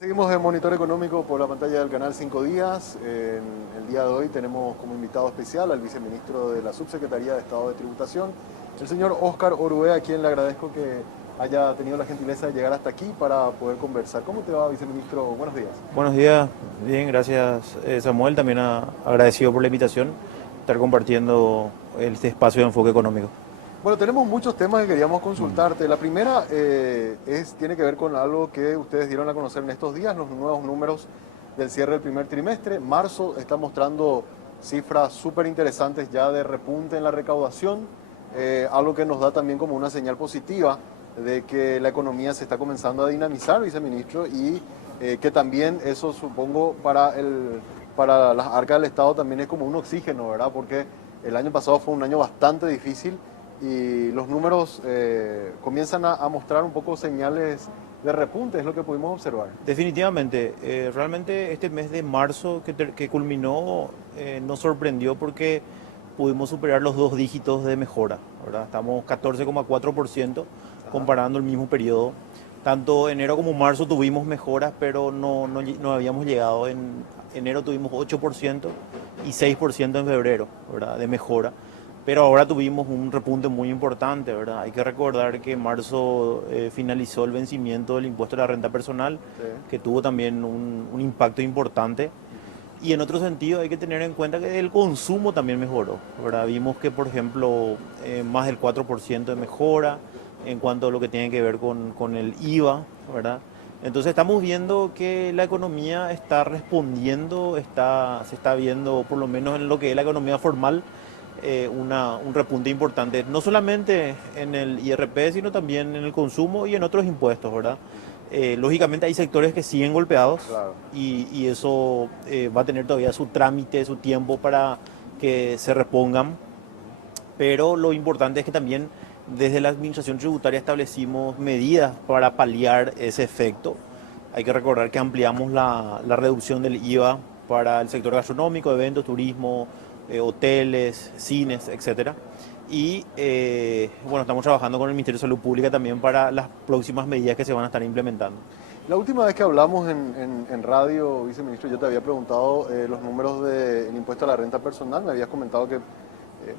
Seguimos en Monitor Económico por la pantalla del canal 5 días. En el día de hoy tenemos como invitado especial al viceministro de la Subsecretaría de Estado de Tributación, el señor Óscar Orué, a quien le agradezco que haya tenido la gentileza de llegar hasta aquí para poder conversar. ¿Cómo te va, viceministro? Buenos días. Buenos días, bien, gracias Samuel, también agradecido por la invitación, estar compartiendo este espacio de enfoque económico. Bueno, tenemos muchos temas que queríamos consultarte. La primera tiene que ver con algo que ustedes dieron a conocer en estos días, los nuevos números del cierre del primer trimestre. Marzo está mostrando cifras súper interesantes ya de repunte en la recaudación, algo que nos da también como una señal positiva de que la economía se está comenzando a dinamizar, viceministro, y que también eso supongo para las arcas del Estado también es como un oxígeno, ¿verdad? Porque el año pasado fue un año bastante difícil y los números comienzan a mostrar un poco señales de repunte, es lo que pudimos observar. Definitivamente, realmente este mes de marzo que culminó nos sorprendió porque pudimos superar los dos dígitos de mejora, ¿verdad? Estamos 14,4% comparando el mismo periodo. Tanto enero como marzo tuvimos mejoras, pero no habíamos llegado. En enero tuvimos 8% y 6% en febrero, ¿verdad? De mejora. Pero ahora tuvimos un repunte muy importante, ¿verdad? Hay que recordar que en marzo finalizó el vencimiento del impuesto a la renta personal, Sí. que tuvo también un impacto importante. Y en otro sentido hay que tener en cuenta que el consumo también mejoró, ¿verdad? Vimos que, por ejemplo, más del 4% de mejora en cuanto a lo que tiene que ver con el IVA, ¿verdad? Entonces estamos viendo que la economía está respondiendo, se está viendo, por lo menos en lo que es la economía formal, un repunte importante, no solamente en el IRP, sino también en el consumo y en otros impuestos, ¿verdad? Lógicamente hay sectores que siguen golpeados Claro. y eso va a tener todavía su trámite, su tiempo para que se repongan, pero lo importante es que también desde la Administración Tributaria establecimos medidas para paliar ese efecto. Hay que recordar que ampliamos la reducción del IVA para el sector gastronómico, eventos, turismo, hoteles, cines, etcétera. Y bueno, estamos trabajando con el Ministerio de Salud Pública también para las próximas medidas que se van a estar implementando. La última vez que hablamos en radio, viceministro, yo te había preguntado los números del impuesto a la renta personal. Me habías comentado que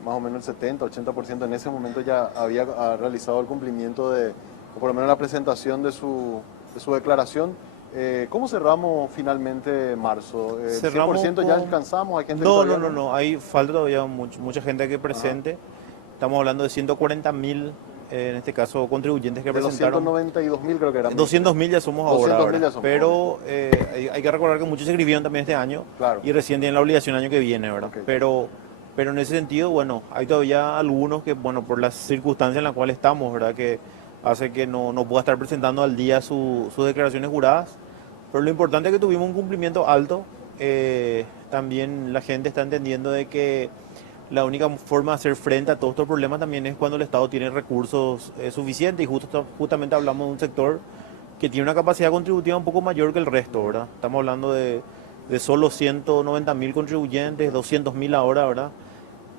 más o menos el 70-80% en ese momento ya había realizado el cumplimiento o por lo menos la presentación de su declaración. ¿Cómo cerramos finalmente marzo? Cerramos ¿100% ya con... alcanzamos? ¿Hay gente que No, no, todavía no, no? no, hay falta todavía mucha gente que Ajá. presente. Estamos hablando de 140.000, en este caso, contribuyentes que De los presentaron. 192.000 creo que eran, me dijiste. 200.000 ya somos ahora, 200.000 ¿verdad? ya somos, ok. Pero hay que recordar que muchos se inscribieron también este año Claro, y recién tienen la obligación el año que viene, ¿verdad? ok. Pero en ese sentido, bueno, hay todavía algunos que, bueno, por las circunstancias en las cuales estamos, ¿verdad? Que hace que no pueda estar presentando al día sus declaraciones juradas. Pero lo importante es que tuvimos un cumplimiento alto. También la gente está entendiendo de que la única forma de hacer frente a todos estos problemas también es cuando el Estado tiene recursos suficientes y justamente hablamos de un sector que tiene una capacidad contributiva un poco mayor que el resto, ¿verdad? Estamos hablando de solo 190.000 contribuyentes, 200.000 ahora, ¿verdad?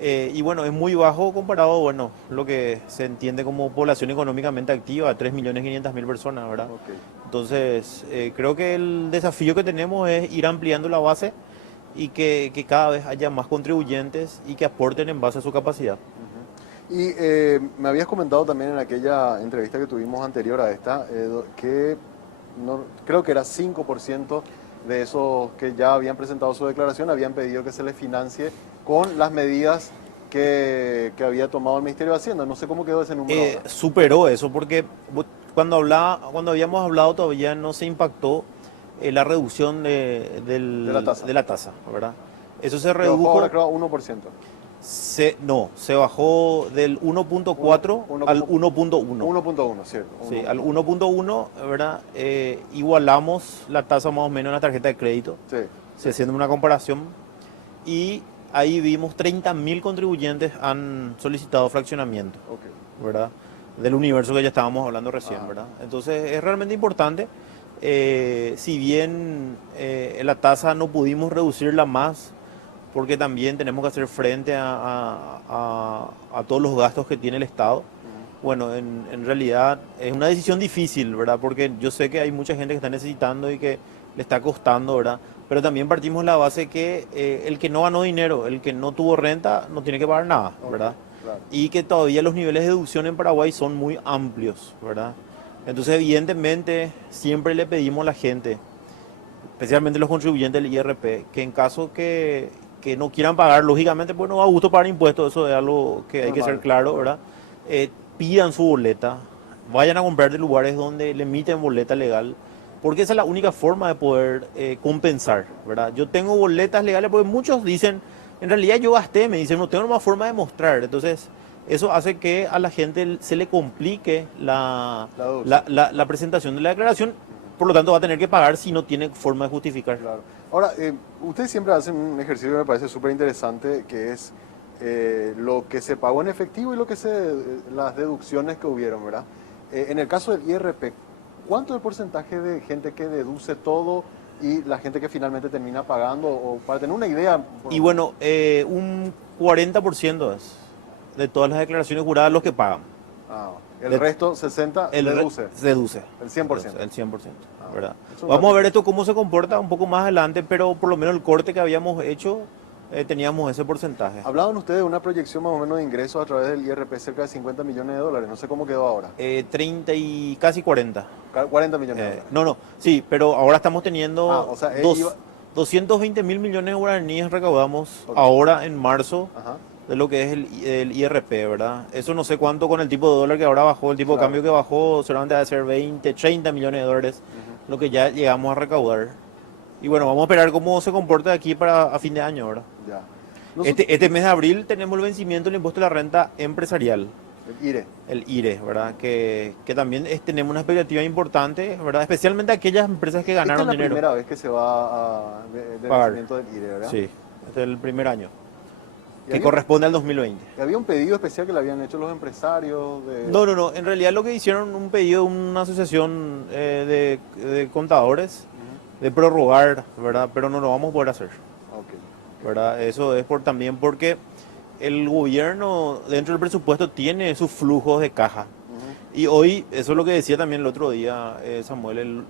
Y bueno, es muy bajo comparado, bueno, lo que se entiende como población económicamente activa, 3.500.000 personas, ¿verdad? Ok. Entonces, creo que el desafío que tenemos es ir ampliando la base y que cada vez haya más contribuyentes y que aporten en base a su capacidad. Y me habías comentado también en aquella entrevista que tuvimos anterior a esta, que creo que era 5% de esos que ya habían presentado su declaración habían pedido que se les financie con las medidas que había tomado el Ministerio de Hacienda. No sé cómo quedó ese número ahora. Superó eso porque cuando habíamos hablado todavía no se impactó la reducción De la tasa. de la tasa, ¿verdad? Eso se Que bajó ahora redujo. creo a 1%. No, se bajó del 1.4 al 1.1. 1.1, cierto. Sí, al 1.1, ¿verdad? Igualamos la tasa más o menos en la tarjeta de crédito, Sí, sí. se haciendo una comparación, y ahí vimos 30.000 contribuyentes han solicitado fraccionamiento, Ok. ¿verdad? Del universo que ya estábamos hablando recién, Ajá. ¿verdad? Entonces es realmente importante. Si bien la tasa no pudimos reducirla más, porque también tenemos que hacer frente a todos los gastos que tiene el Estado. Bueno, en realidad es una decisión difícil, ¿verdad? Porque yo sé que hay mucha gente que está necesitando y que le está costando, ¿verdad? Pero también partimos de la base que el que no ganó dinero, el que no tuvo renta, no tiene que pagar nada, Ok, ¿verdad? claro. Y que todavía los niveles de deducción en Paraguay son muy amplios, ¿verdad? Entonces, evidentemente, siempre le pedimos a la gente, especialmente los contribuyentes del IRP, que en caso que no quieran pagar, lógicamente, pues no va a gusto pagar impuestos, eso es algo que hay que ser Normal, claro, claro. ¿verdad? Pidan su boleta, vayan a comprar de lugares donde le emiten boleta legal, porque esa es la única forma de poder compensar, ¿verdad? Yo tengo boletas legales porque muchos dicen, en realidad yo gasté, me dicen, no tengo más forma de mostrar, entonces eso hace que a la gente se le complique La deducción. la presentación de la declaración, Ujú. por lo tanto va a tener que pagar si no tiene forma de justificar. Claro. Ahora, ustedes siempre hacen un ejercicio que me parece súper interesante, que es lo que se pagó en efectivo y las deducciones que hubieron, ¿verdad? En el caso del IRP, ¿cuánto es el porcentaje de gente que deduce todo y la gente que finalmente termina pagando? O para tener una idea, por Y lo menos. bueno, un 40% es de todas las declaraciones juradas los que pagan. Ah, el De- resto, 60, deduce, se deduce, el 100%. el 100%, Ah, ¿verdad? es un dato Vamos a ver esto interesante. cómo se comporta un poco más adelante, pero por lo menos el corte que habíamos hecho teníamos ese porcentaje. Hablaban ustedes de una proyección más o menos de ingresos a través del IRP cerca de 50 millones de dólares. No sé cómo quedó ahora. 30 y casi 40. 40 millones de dólares. No, no, sí, pero ahora estamos Ah, teniendo o sea, él iba... 220 mil millones de guaraníes recaudamos Ok. ahora en marzo Ajá, de lo que es el IRP, ¿verdad? Eso no sé cuánto con el tipo de dólar que ahora bajó, el tipo de claro. cambio que bajó, seguramente va a ser 20, 30 millones de dólares, Ujú, lo que ya llegamos a recaudar. Y bueno, vamos a esperar cómo se comporta de aquí para a fin de año, ¿verdad? ya. Nosotros, Este mes de abril tenemos el vencimiento del impuesto a la renta empresarial, el IRE, el IRE, ¿verdad? Que también tenemos una expectativa importante, ¿verdad? Especialmente aquellas empresas que esta es ganaron la dinero. primera vez que se va del Pagar. vencimiento del IRE, ¿verdad? Sí, este es el primer año, Y que había, corresponde al 2020. y había un pedido especial que le habían hecho los empresarios de... No, no, no. En realidad lo que hicieron un pedido de una asociación de contadores Ujú, de prorrogar, ¿verdad? Pero no lo vamos a poder hacer, ok, ¿verdad? Eso es también porque el gobierno dentro del presupuesto tiene sus flujos de caja. ujú, Y hoy, eso es lo que decía también el otro día Samuel,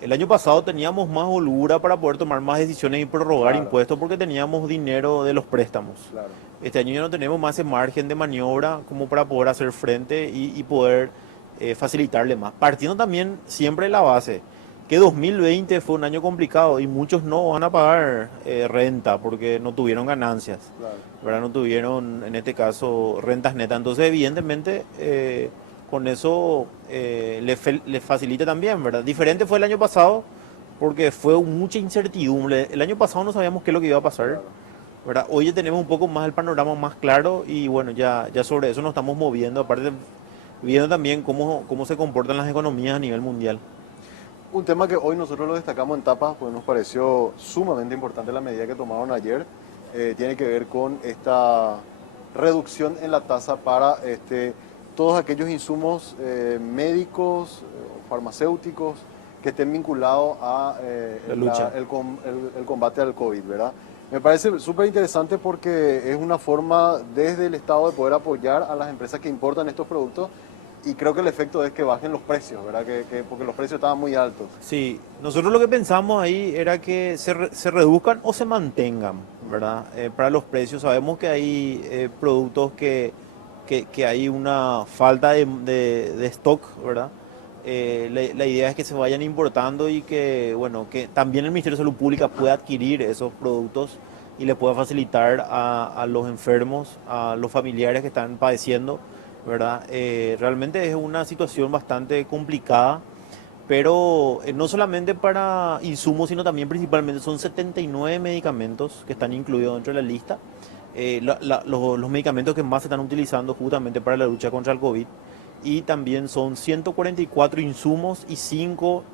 el año pasado teníamos más holgura para poder tomar más decisiones y prorrogar claro, impuestos porque teníamos dinero de los préstamos. claro. Este año ya no tenemos más ese margen de maniobra como para poder hacer frente y poder facilitarle más. Partiendo también siempre de la base que 2020 fue un año complicado y muchos no van a pagar renta porque no tuvieron ganancias, Claro. ¿verdad? No tuvieron, en este caso, rentas netas. Entonces, evidentemente, con eso le facilita también, ¿verdad? Diferente fue el año pasado porque fue mucha incertidumbre. El año pasado no sabíamos qué es lo que iba a pasar, Claro. ¿verdad? Hoy ya tenemos un poco más el panorama más claro y bueno, ya sobre eso nos estamos moviendo, aparte viendo también cómo se comportan las economías a nivel mundial. Un tema que hoy nosotros lo destacamos en tapas, pues nos pareció sumamente importante la medida que tomaron ayer, tiene que ver con esta reducción en la tasa para todos aquellos insumos médicos, farmacéuticos, que estén vinculados a La lucha. el combate al COVID, ¿verdad? Me parece súper interesante porque es una forma desde el Estado de poder apoyar a las empresas que importan estos productos y creo que el efecto es que bajen los precios, ¿verdad? Porque los precios estaban muy altos. Sí, nosotros lo que pensamos ahí era que se reduzcan o se mantengan, ¿verdad? Para los precios sabemos que hay productos que hay una falta de stock, ¿verdad? La idea es que se vayan importando y que, bueno, que también el Ministerio de Salud Pública pueda adquirir esos productos y le pueda facilitar a los enfermos, a los familiares que están padeciendo, ¿verdad? Realmente es una situación bastante complicada, pero no solamente para insumos, sino también principalmente son 79 medicamentos que están incluidos dentro de la lista. Los medicamentos que más se están utilizando justamente para la lucha contra el COVID. Y también son 144 insumos y 5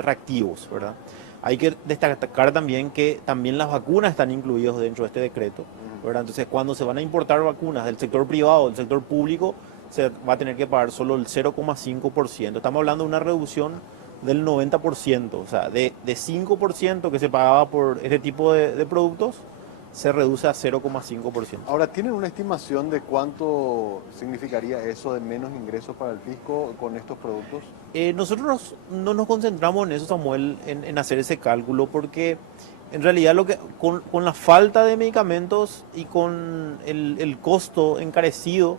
reactivos, ¿verdad? Hay que destacar también que también las vacunas están incluidas dentro de este decreto, ¿verdad? Entonces, cuando se van a importar vacunas del sector privado, del sector público, se va a tener que pagar solo el 0,5%. Estamos hablando de una reducción del 90%, o sea, de 5% que se pagaba por este tipo de productos, se reduce a 0,5%. Ahora, ¿tienen una estimación de cuánto significaría eso de menos ingresos para el fisco con estos productos? Nosotros no nos concentramos en eso, Samuel, en hacer ese cálculo, porque en realidad con la falta de medicamentos y con el costo encarecido,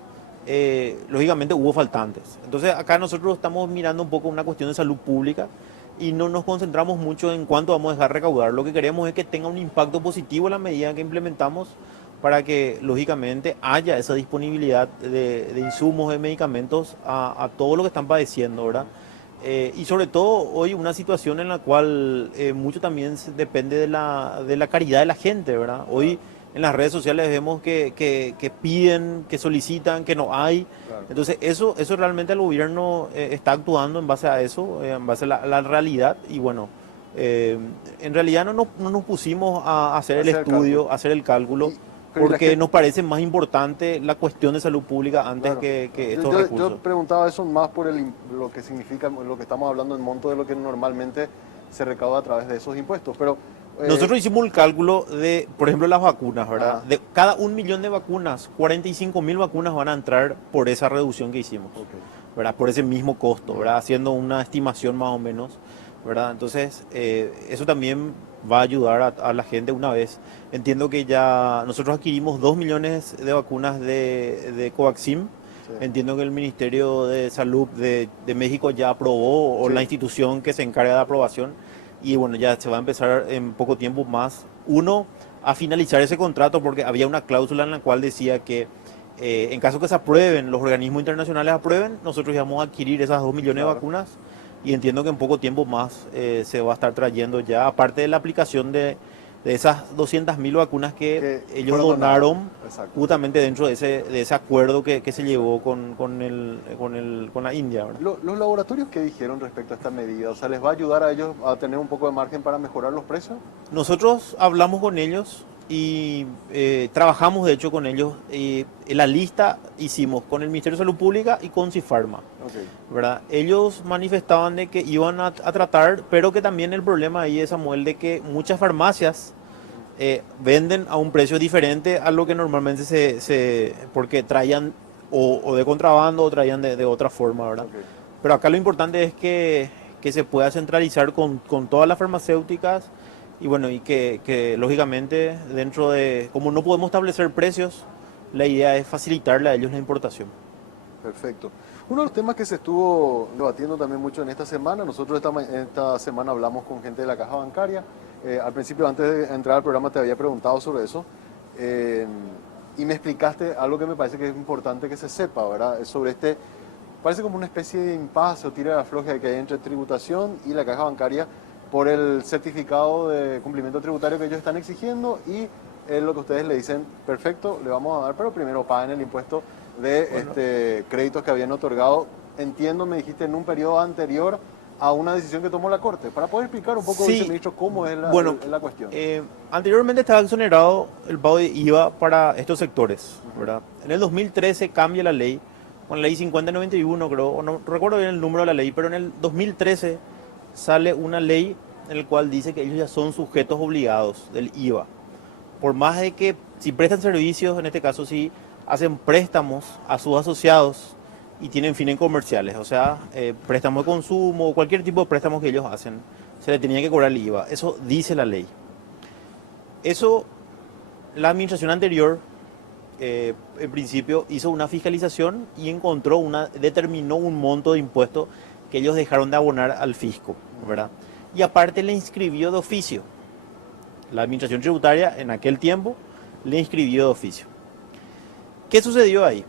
lógicamente hubo faltantes. Entonces acá nosotros estamos mirando un poco una cuestión de salud pública y no nos concentramos mucho en cuánto vamos a dejar recaudar. Lo que queremos es que tenga un impacto positivo en la medida que implementamos para que lógicamente haya esa disponibilidad de insumos, de medicamentos a todo lo que están padeciendo, ¿verdad? Y sobre todo hoy una situación en la cual mucho también depende de la caridad de la gente, ¿verdad? Hoy en las redes sociales vemos que piden, que solicitan, que no hay. Claro. Entonces eso realmente el gobierno está actuando en base a eso, en base a la realidad. Y bueno, en realidad no nos pusimos a hacer el estudio, a hacer el cálculo. Porque nos parece más importante la cuestión de salud pública antes Claro. que estos recursos. Yo preguntaba eso más por lo que significa, lo que estamos hablando en monto de lo que normalmente se recauda a través de esos impuestos. Pero nosotros hicimos el cálculo de, por ejemplo, las vacunas, ¿verdad? Ah. De cada 1 millón de vacunas, 45.000 vacunas van a entrar por esa reducción que hicimos, ¿verdad? Por ese mismo costo, ¿verdad? Haciendo una estimación más o menos, ¿verdad? Entonces, eso también va a ayudar a la gente una vez. Entiendo que ya nosotros adquirimos 2 millones de vacunas de Covaxin. Sí. Entiendo que el Ministerio de Salud de México ya aprobó, o Sí. la institución que se encarga de aprobación, y bueno, ya se va a empezar en poco tiempo más, a finalizar ese contrato, porque había una cláusula en la cual decía que en caso que se aprueben, los organismos internacionales aprueben, nosotros íbamos a adquirir esas 2 millones Claro. de vacunas, y entiendo que en poco tiempo más se va a estar trayendo ya, aparte de la aplicación de esas 200.000 vacunas que ellos fueron donaron Exacto. justamente dentro de ese acuerdo que se llevó con la India, ¿verdad? ¿Los laboratorios qué dijeron respecto a esta medida? O sea, ¿les va a ayudar a ellos a tener un poco de margen para mejorar los precios? Nosotros hablamos con ellos y trabajamos de hecho con ellos. En la lista hicimos con el Ministerio de Salud Pública y con Cifarma, ¿verdad? Ellos manifestaban de que iban a tratar, pero que también el problema ahí es, Samuel, de que muchas farmacias venden a un precio diferente a lo que normalmente porque traían o de contrabando o traían de otra forma, ¿verdad? Pero acá lo importante es que se pueda centralizar con todas las farmacéuticas. Y bueno, y que lógicamente dentro de, como no podemos establecer precios, la idea es facilitarle a ellos la importación. Perfecto. Uno de los temas que se estuvo debatiendo también mucho en esta semana, nosotros esta semana hablamos con gente de la caja bancaria. Al principio, antes de entrar al programa, te había preguntado sobre eso y me explicaste algo que me parece que es importante que se sepa, ¿verdad? Sobre parece como una especie de impasse o tira de afloje que hay entre tributación y la caja bancaria por el certificado de cumplimiento tributario que ellos están exigiendo, y es lo que ustedes le dicen, perfecto, le vamos a dar, pero primero paguen el impuesto de créditos que habían otorgado, entiendo, me dijiste, en un periodo anterior a una decisión que tomó la Corte. Para poder explicar un poco, Sí. viceministro, cómo es la cuestión. Anteriormente estaba exonerado el pago de IVA para estos sectores, ¿verdad? En el 2013 cambia la ley, con la ley 5091 creo, o no recuerdo bien el número de la ley, pero en el 2013 sale una ley en la cual dice que ellos ya son sujetos obligados del IVA. Por más de que si prestan servicios, en este caso si hacen préstamos a sus asociados y tienen fines comerciales, o sea, préstamos de consumo, cualquier tipo de préstamos que ellos hacen, se le tenía que cobrar el IVA. Eso dice la ley. Eso, la administración anterior, en principio, hizo una fiscalización y determinó un monto de impuesto que ellos dejaron de abonar al fisco, ¿verdad? Y aparte le inscribió de oficio. La administración tributaria en aquel tiempo le inscribió de oficio. ¿Qué sucedió ahí?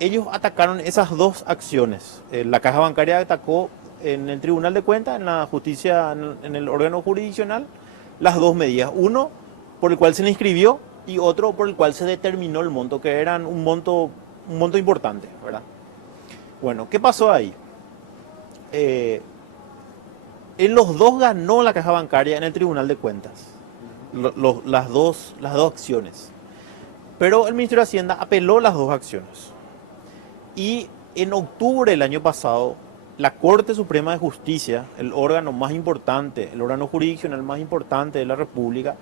Ellos atacaron esas dos acciones. La caja bancaria atacó en el Tribunal de Cuentas, en la justicia, en el órgano jurisdiccional, las dos medidas. Uno, por el cual se le inscribió, y otro por el cual se determinó el monto, que eran un monto importante, ¿verdad? Bueno, ¿qué pasó ahí? En los dos ganó la caja bancaria en el Tribunal de Cuentas, las dos acciones. Pero el Ministerio de Hacienda apeló las dos acciones. Y en octubre del año pasado, la Corte Suprema de Justicia, el órgano más importante, el órgano jurisdiccional más importante de la República,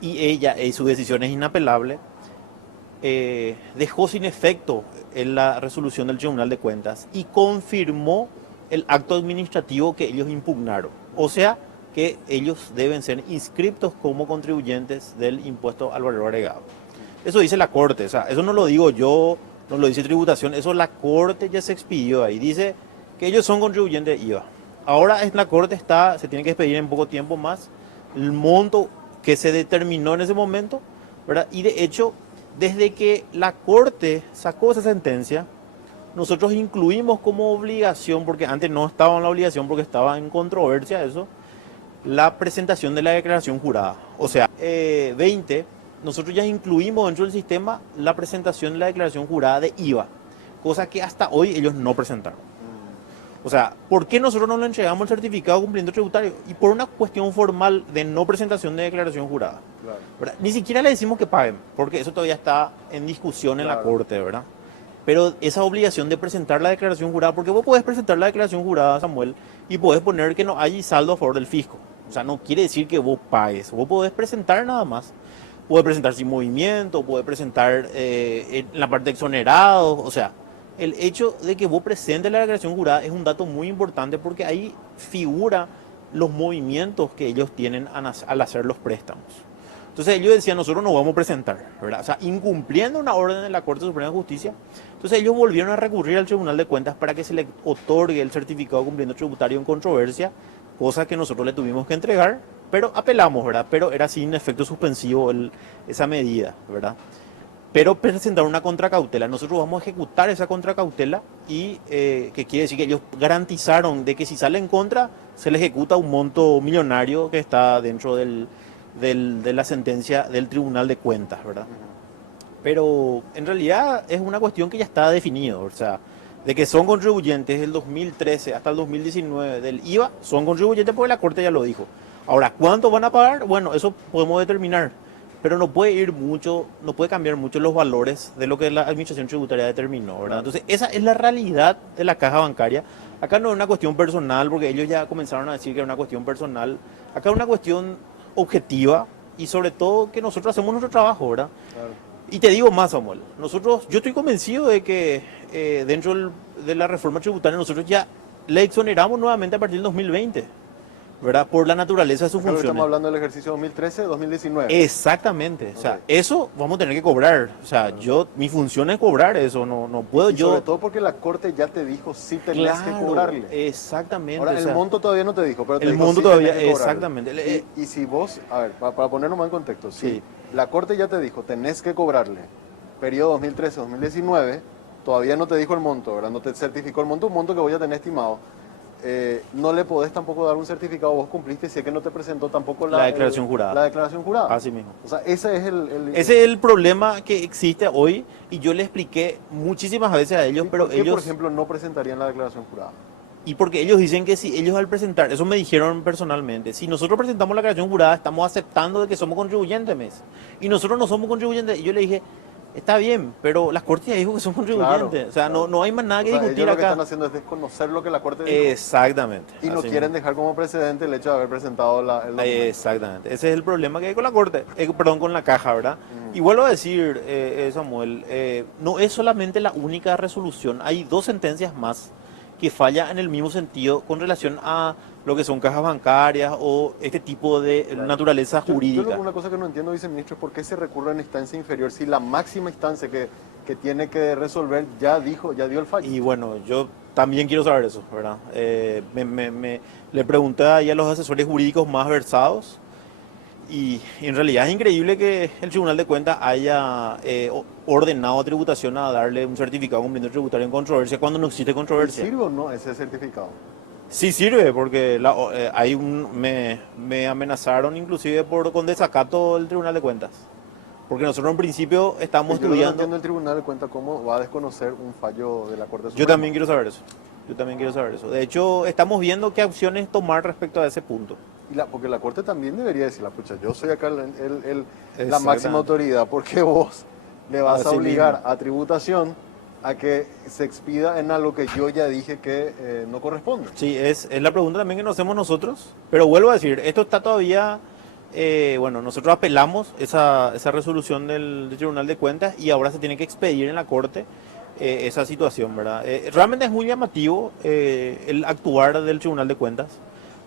y ella, y su decisión es inapelable, dejó sin efecto en la resolución del Tribunal de Cuentas y confirmó el acto administrativo que ellos impugnaron. O sea, que ellos deben ser inscriptos como contribuyentes del impuesto al valor agregado. Eso dice la Corte, o sea, eso no lo digo yo, no lo dice Tributación, eso la Corte ya se expidió ahí, dice que ellos son contribuyentes de IVA. Ahora en la Corte se tiene que expedir en poco tiempo más el monto que se determinó en ese momento, ¿verdad? Y de hecho, desde que la Corte sacó esa sentencia, nosotros incluimos como obligación, porque antes no estaba en la obligación porque estaba en controversia eso, la presentación de la declaración jurada. O sea, 20, nosotros ya incluimos dentro del sistema la presentación de la declaración jurada de IVA, cosa que hasta hoy ellos no presentaron. O sea, ¿por qué nosotros no le entregamos el certificado de cumplimiento tributario? Y por una cuestión formal de no presentación de declaración jurada. Claro. Ni siquiera le decimos que paguen, porque eso todavía está en discusión en la Corte, ¿verdad? Pero esa obligación de presentar la declaración jurada, porque vos podés presentar la declaración jurada, Samuel, y podés poner que no hay saldo a favor del fisco. O sea, no quiere decir que vos pagues. Vos podés presentar nada más. Podés presentar sin movimiento, podés presentar en la parte de exonerados. O sea, el hecho de que vos presentes la declaración jurada es un dato muy importante porque ahí figura los movimientos que ellos tienen al hacer los préstamos. Entonces ellos decían, nosotros no vamos a presentar, ¿verdad? O sea, incumpliendo una orden de la Corte Suprema de Justicia. Entonces ellos volvieron a recurrir al Tribunal de Cuentas para que se le otorgue el certificado de cumplimiento tributario en controversia, cosa que nosotros le tuvimos que entregar, pero apelamos, ¿verdad? Pero era sin efecto suspensivo esa medida, ¿verdad? Pero presentaron una contracautela. Nosotros vamos a ejecutar esa contracautela y que quiere decir que ellos garantizaron de que si sale en contra, se le ejecuta un monto millonario que está dentro de la sentencia del Tribunal de Cuentas, ¿verdad? Pero en realidad es una cuestión que ya está definido, o sea, de que son contribuyentes del 2013 hasta el 2019 del IVA, son contribuyentes porque la Corte ya lo dijo. Ahora, ¿cuánto van a pagar? Bueno, eso podemos determinar, pero no puede ir mucho, no puede cambiar mucho los valores de lo que la Administración Tributaria determinó, ¿verdad? Entonces, esa es la realidad de la caja bancaria. Acá no es una cuestión personal, porque ellos ya comenzaron a decir que es una cuestión personal. Acá es una cuestión objetiva y sobre todo que nosotros hacemos nuestro trabajo, ¿verdad? Claro. Y te digo más, Samuel, yo estoy convencido de que dentro de la reforma tributaria nosotros ya le exoneramos nuevamente a partir del 2020, ¿verdad? Por la naturaleza de sus funciones. Estamos hablando del ejercicio 2013-2019. Exactamente, okay. O sea, eso vamos a tener que cobrar. O sea, mi función es cobrar eso, no puedo yo. Sobre todo porque la Corte ya te dijo si tenés que cobrarle. Exactamente. Ahora, el monto todavía no te dijo, pero te el dijo monto sí todavía, exactamente. Y si vos, a ver, para ponerlo más en contexto, si la Corte ya te dijo, tenés que cobrarle, periodo 2013-2019, todavía no te dijo el monto, ¿verdad? No te certificó el monto, un monto que voy a tener estimado. No le podés tampoco dar un certificado, vos cumpliste, si es que no te presentó tampoco la declaración jurada. La declaración jurada. Así mismo. O sea, ese es ese es el problema que existe hoy y yo le expliqué muchísimas veces a ellos, pero ¿por qué, ellos... por ejemplo, no presentarían la declaración jurada? Y porque ellos dicen que si ellos al presentar, eso me dijeron personalmente, si nosotros presentamos la declaración jurada, estamos aceptando de que somos contribuyentes, y nosotros no somos contribuyentes. Y yo le dije, está bien, pero la Corte ya dijo que somos contribuyentes. Claro, o sea, claro. No hay más nada que discutir ellos acá. Lo que están haciendo es desconocer lo que la Corte dijo. Exactamente. Y no quieren dejar como precedente el hecho de haber presentado el documento. Exactamente. Ese es el problema que hay con la Corte, con la caja, ¿verdad? Y vuelvo a decir, Samuel, no es solamente la única resolución. Hay 2 sentencias más que falla en el mismo sentido con relación a lo que son cajas bancarias o este tipo de naturaleza jurídica. Yo una cosa que no entiendo, viceministro, es por qué se recurre a una instancia inferior si la máxima instancia que tiene que resolver ya dio el fallo. Y bueno, yo también quiero saber eso, ¿verdad? Le pregunté ahí a los asesores jurídicos más versados y en realidad es increíble que el Tribunal de Cuentas haya ordenado a tributación a darle un certificado de cumplimiento tributario en controversia cuando no existe controversia. ¿Sirve o no ese certificado? Sí sirve, porque me amenazaron inclusive con desacato del Tribunal de Cuentas. Porque nosotros en principio estamos estudiando... No entiendo el Tribunal de Cuentas cómo va a desconocer un fallo de la Corte Suprema. Yo también quiero saber eso. De hecho, estamos viendo qué acciones tomar respecto a ese punto. Porque la Corte también debería decir, pucha, yo soy acá la máxima autoridad, ¿por qué vos le vas a obligar a tributación a que se expida en algo que yo ya dije que no corresponde? Sí, es la pregunta también que nos hacemos nosotros, pero vuelvo a decir, esto está todavía bueno, nosotros apelamos esa resolución del Tribunal de Cuentas y ahora se tiene que expedir en la Corte esa situación, ¿verdad? Realmente es muy llamativo el actuar del Tribunal de Cuentas,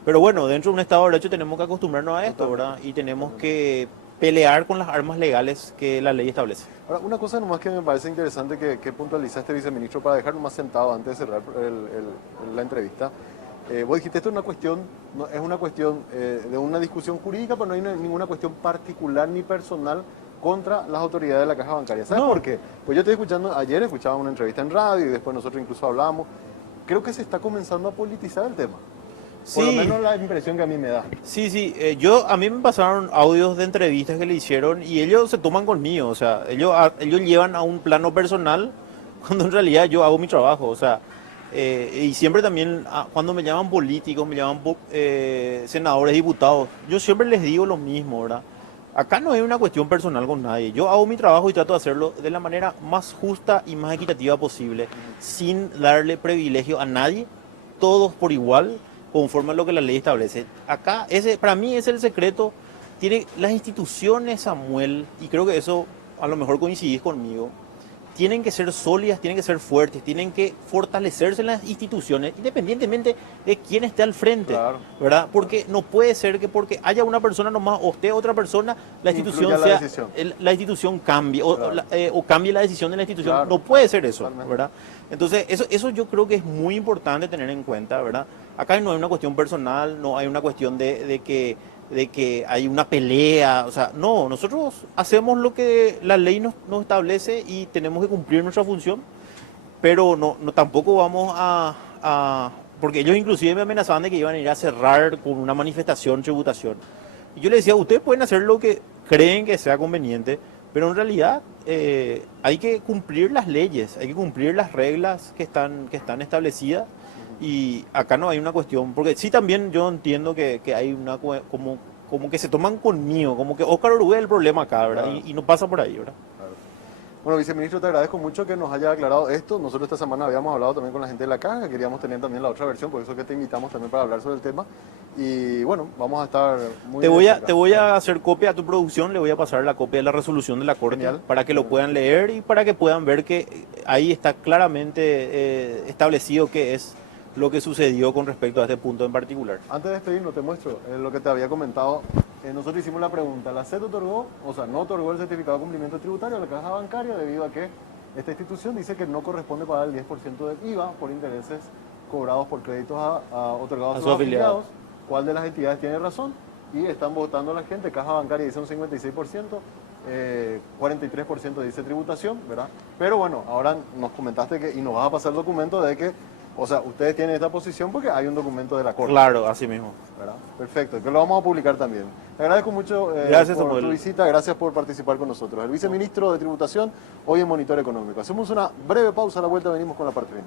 pero bueno, dentro de un Estado de Derecho tenemos que acostumbrarnos a esto, ¿verdad? Y tenemos que pelear con las armas legales que la ley establece. Ahora, una cosa nomás que me parece interesante que puntualizaste, viceministro, para dejar más sentado antes de cerrar la entrevista. Vos dijiste, esto es una cuestión, es una cuestión de una discusión jurídica, pero no hay ninguna cuestión particular ni personal contra las autoridades de la caja bancaria. ¿Sabes por qué? Pues yo estoy escuchando, ayer escuchaba una entrevista en radio y después nosotros incluso hablamos. Creo que se está comenzando a politizar el tema. Por lo menos la impresión que a mí me da. Sí, a mí me pasaron audios de entrevistas que le hicieron y ellos se toman conmigo, o sea, ellos llevan a un plano personal cuando en realidad yo hago mi trabajo, o sea, y siempre también cuando me llaman políticos, me llaman senadores, diputados, yo siempre les digo lo mismo, ¿verdad? Acá no hay una cuestión personal con nadie, yo hago mi trabajo y trato de hacerlo de la manera más justa y más equitativa posible, sin darle privilegio a nadie, todos por igual, conforme a lo que la ley establece. Acá, para mí es el secreto. Tiene las instituciones, Samuel, y creo que eso a lo mejor coincidís conmigo, tienen que ser sólidas, tienen que ser fuertes, tienen que fortalecerse las instituciones, independientemente de quién esté al frente, claro, ¿verdad? Porque no puede ser que porque haya una persona nomás o esté otra persona, la institución la institución cambie, claro, o cambie la decisión de la institución. Claro, no puede ser eso, totalmente, ¿verdad? Entonces, eso yo creo que es muy importante tener en cuenta, ¿verdad? Acá no hay una cuestión personal, no hay una cuestión de que hay una pelea, o sea, no, nosotros hacemos lo que la ley nos establece y tenemos que cumplir nuestra función, pero no tampoco vamos porque ellos inclusive me amenazaban de que iban a ir a cerrar con una manifestación, tributación. Y yo les decía, ustedes pueden hacer lo que creen que sea conveniente, pero en realidad hay que cumplir las leyes, hay que cumplir las reglas que están establecidas. Y acá no hay una cuestión, porque sí también yo entiendo que hay una como que se toman conmigo, como que Óscar Orugué es el problema acá, ¿verdad? Claro. Y no pasa por ahí, ¿verdad? Claro. Bueno, viceministro, te agradezco mucho que nos haya aclarado esto. Nosotros esta semana habíamos hablado también con la gente de la caja, queríamos tener también la otra versión, por eso que te invitamos también para hablar sobre el tema. Y bueno, vamos a estar muy... Te voy a hacer copia a tu producción, le voy a pasar la copia de la resolución de la Corte. Genial. Para que lo puedan leer y para que puedan ver que ahí está claramente establecido qué es lo que sucedió con respecto a este punto en particular. Antes de despedirnos, te muestro lo que te había comentado. Nosotros hicimos la pregunta, ¿la SED otorgó, o sea, no otorgó el certificado de cumplimiento tributario a la caja bancaria debido a que esta institución dice que no corresponde pagar el 10% del IVA por intereses cobrados por créditos otorgados a sus afiliados? ¿Cuál de las entidades tiene razón? Y están votando la gente, caja bancaria dice un 56%, 43% dice tributación, ¿verdad? Pero bueno, ahora nos comentaste que, y nos vas a pasar el documento de que, o sea, ustedes tienen esta posición porque hay un documento de la Corte. Claro, así mismo. ¿Verdad? Perfecto, que lo vamos a publicar también. Te agradezco mucho por tu visita, gracias por participar con nosotros. El viceministro de Tributación, hoy en Monitor Económico. Hacemos una breve pausa, a la vuelta venimos con la parte final.